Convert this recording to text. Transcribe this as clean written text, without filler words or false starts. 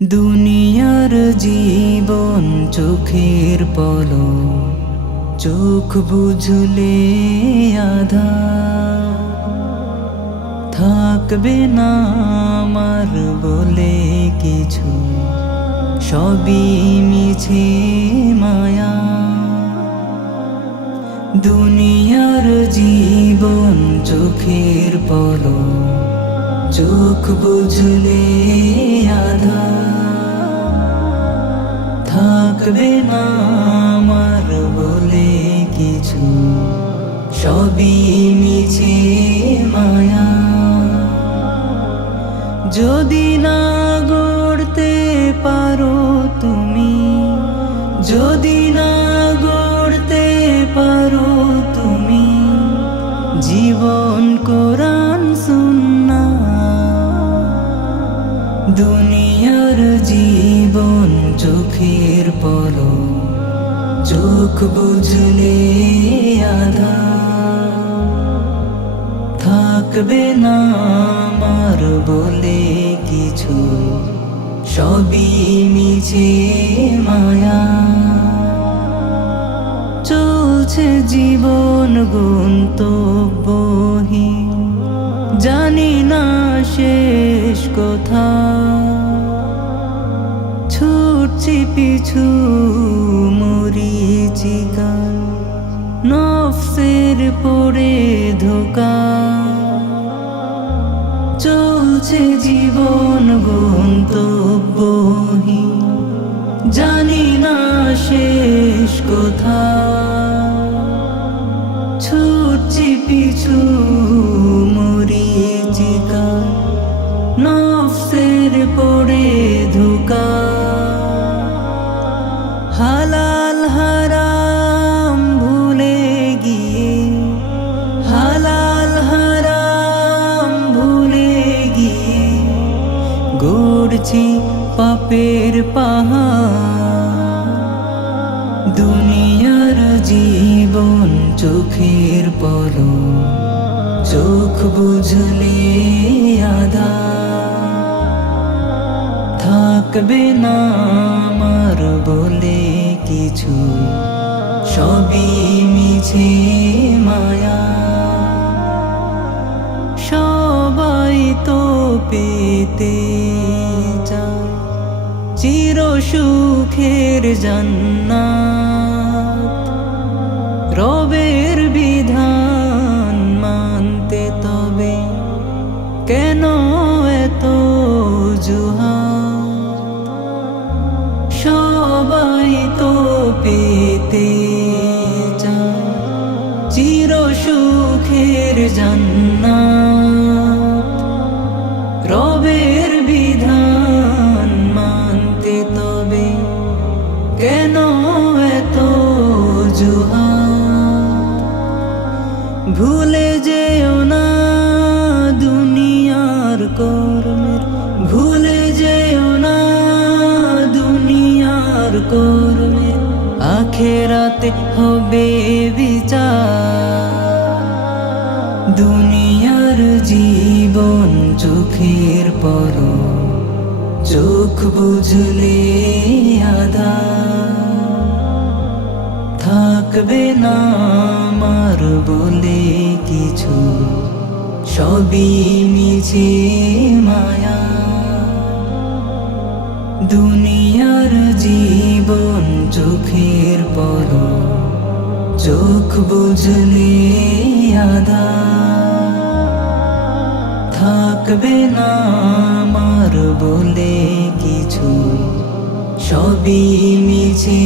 দুনিয়ার জীবন চোখের পলক, চোখ বুঝলে আঁধার, থাকবে না আমার বলে কিছু, সবই মিছে মায়া। দুনিয়ার জীবন চোখের পলক, চোখ বুঝলে আঁধার, থাকবে না আমার বলে কিছু, সবই মিছে মায়া। যদি না গড়তে পারো তুমি, যদি না গড়তে পারো তুমি জীবন কোরআন সুন্নাহ। দুনিয়ার জীবন চোখের পলক, চোখ বুঝলে আঁধার, থাকবে না আমার বলে কিছু, সবই মিছে মায়া। চলছে জীবন গন্তব্যহীন, জানি না শেষ কোথা, ছুটছি পিছু মরীচিকা, নফসের পড়ে ধোকা। চলছে জীবন গন্তব্যহীন, জানি না শেষ কোথা, ছুটছি পিছু মরীচিকা, নফসের পড়ে ধোকা। হালাল হারাম ভুলে গিয়ে, হালাল হারাম ভুলে গিয়ে গড়ছি পাপের পাহাড়। দুনিয়ার জীবন চোখের পলক, চোখ বুঝলে আঁধার, থাকবে না আমার বলে কিছু, সবই মিছে মায়া। সবাই তো পেতে চায় চির সুখের জান্নাত, রবের বিধান মানতে তবে কেন এত অজুহাত। সবাই তো পেতে চায় চির সুখের জান্নাত, রবের বিধান মানতে তবে কেন এত অজুহাত। ভুলে যেও না দুনিয়ার কর্মের, ভুলে যেও না দুনিয়ার কর্মের, আখেরাতে হবে বিচার। দুনিয়ার জীবন চোখের পলক, চোখ বুঝলে আঁধার, থাকবে না আমার বলে কিছু, সবই মিছে মায়া। দুনিয়ার জীবন চোখের পলক, চোখ বুঝলে আঁধার, থাকবে না আমার বলে কিছু, সবই মিছে